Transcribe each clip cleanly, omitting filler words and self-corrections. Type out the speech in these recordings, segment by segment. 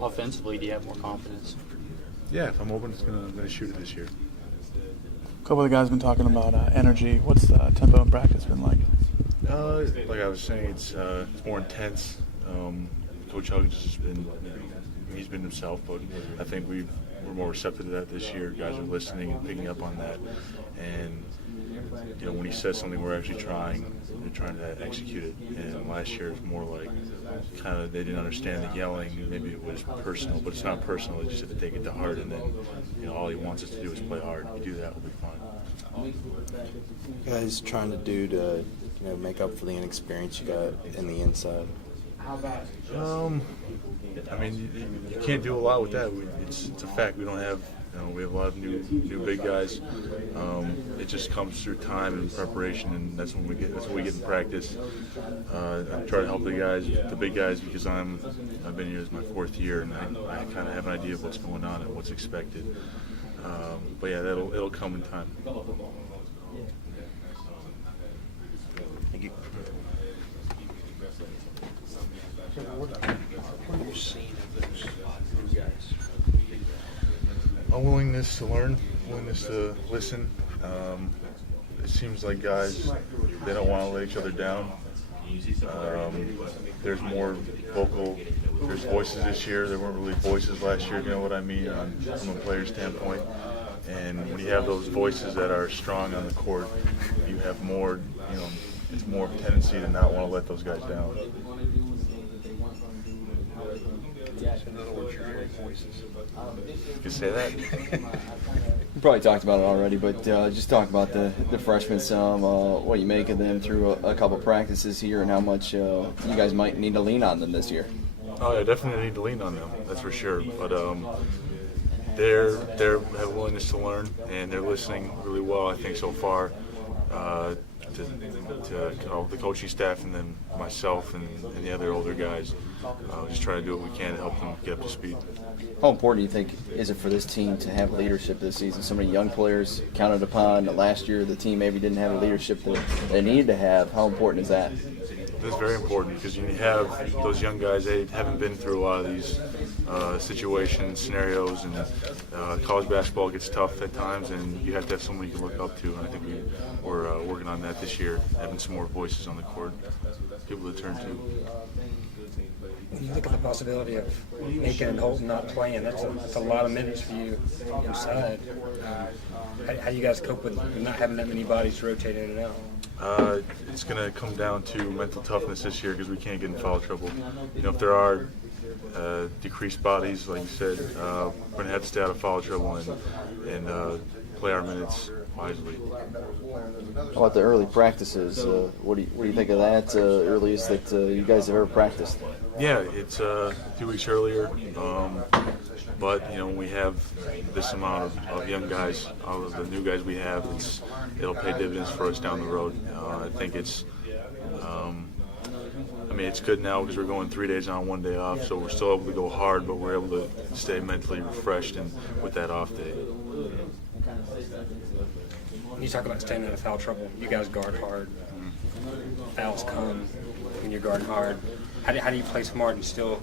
offensively, do you have more confidence? Yeah, if I'm open, I'm gonna shoot it this year. A couple of the guys have been talking about energy. What's the tempo in practice been like? Like I was saying, it's more intense. Coach Huggins he's been himself, but I think we're more receptive to that this year. Guys are listening and picking up on that, and when he says something, we're actually trying to execute it. And last year it was more like kind of they didn't understand the yelling. Maybe it was personal, but it's not personal. They just have to take it to heart, and then all he wants us to do is play hard. If we do that, we'll be fine. Guys trying to do to make up for the inexperience you got in the inside? I mean, you can't do a lot with that. It's a fact. We don't have we have a lot of new big guys. It just comes through time and preparation, and that's what we get in practice. I try to help the big guys, because I've been here as my 4th year, and I kind of have an idea of what's going on and what's expected. But yeah, it'll come in time. Thank you. What are you seeing of those new guys? A willingness to learn, willingness to listen. It seems like guys, they don't want to let each other down. There's more there's voices this year. There weren't really voices last year, you know what I mean, from a player's standpoint. And when you have those voices that are strong on the court, you have more, it's more of a tendency to not want to let those guys down. In other words, you're hearing voices. You can say that. You probably talked about it already, but just talk about the freshmen some, what you make of them through a couple practices here, and how much you guys might need to lean on them this year. Oh, yeah, definitely need to lean on them, that's for sure. But they have a willingness to learn, and they're listening really well, I think, so far, to all the coaching staff, and then myself and the other older guys. Just try to do what we can to help them get up to speed. How important do you think is it for this team to have leadership this season? So many young players counted upon. Last year the team maybe didn't have the leadership that they needed to have. How important is that? It's very important, because you have those young guys, they haven't been through a lot of these situations, scenarios, and college basketball gets tough at times, and you have to have someone you can look up to. And I think we're working on that this year, having some more voices on the court, people to turn to. When you look at the possibility of Aiken and Holton not playing, that's a lot of minutes for you inside. How do you guys cope with not having that many bodies to rotate in and out? It's going to come down to mental toughness this year, because we can't get in foul trouble. If there are decreased bodies, like you said, we're going to have to stay out of foul trouble and play our minutes wisely. How about the early practices? What do you think of that? Earliest that you guys have ever practiced? Yeah, it's 2 weeks earlier, but when we have this amount of young guys, all of the new guys we have, it'll pay dividends for us down the road. I think it's good now, because we're going 3 days on, 1 day off, so we're still able to go hard, but we're able to stay mentally refreshed and with that off day. You talk about staying out of foul trouble. You guys guard hard. Fouls come when you're guarding hard. How do you play smart and still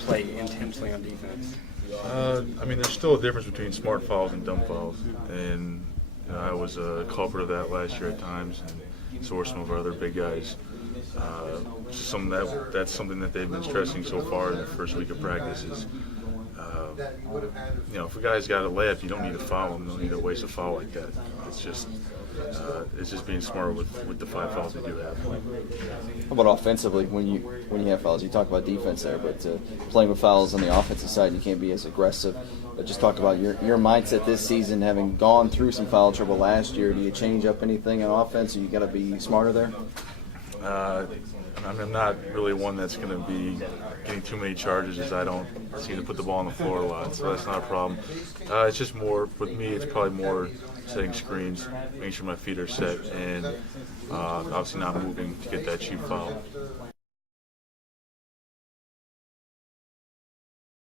play intensely on defense? There's still a difference between smart fouls and dumb fouls, and I was a culprit of that last year at times, and so were some of our other big guys. That's something that they've been stressing so far in the first week of practices. If a guy's got a layup, you don't need to foul him. You don't need to waste a foul like that. It's just being smart with the 5 fouls we do have. How about offensively, when you have fouls? You talk about defense there, but playing with fouls on the offensive side, you can't be as aggressive. But just talk about your mindset this season, having gone through some foul trouble last year. Do you change up anything on offense, or you got to be smarter there? I'm not really one that's going to be getting too many charges, as I don't seem to put the ball on the floor a lot, so that's not a problem. It's just more, with me, it's probably more setting screens, making sure my feet are set, and obviously not moving to get that cheap foul.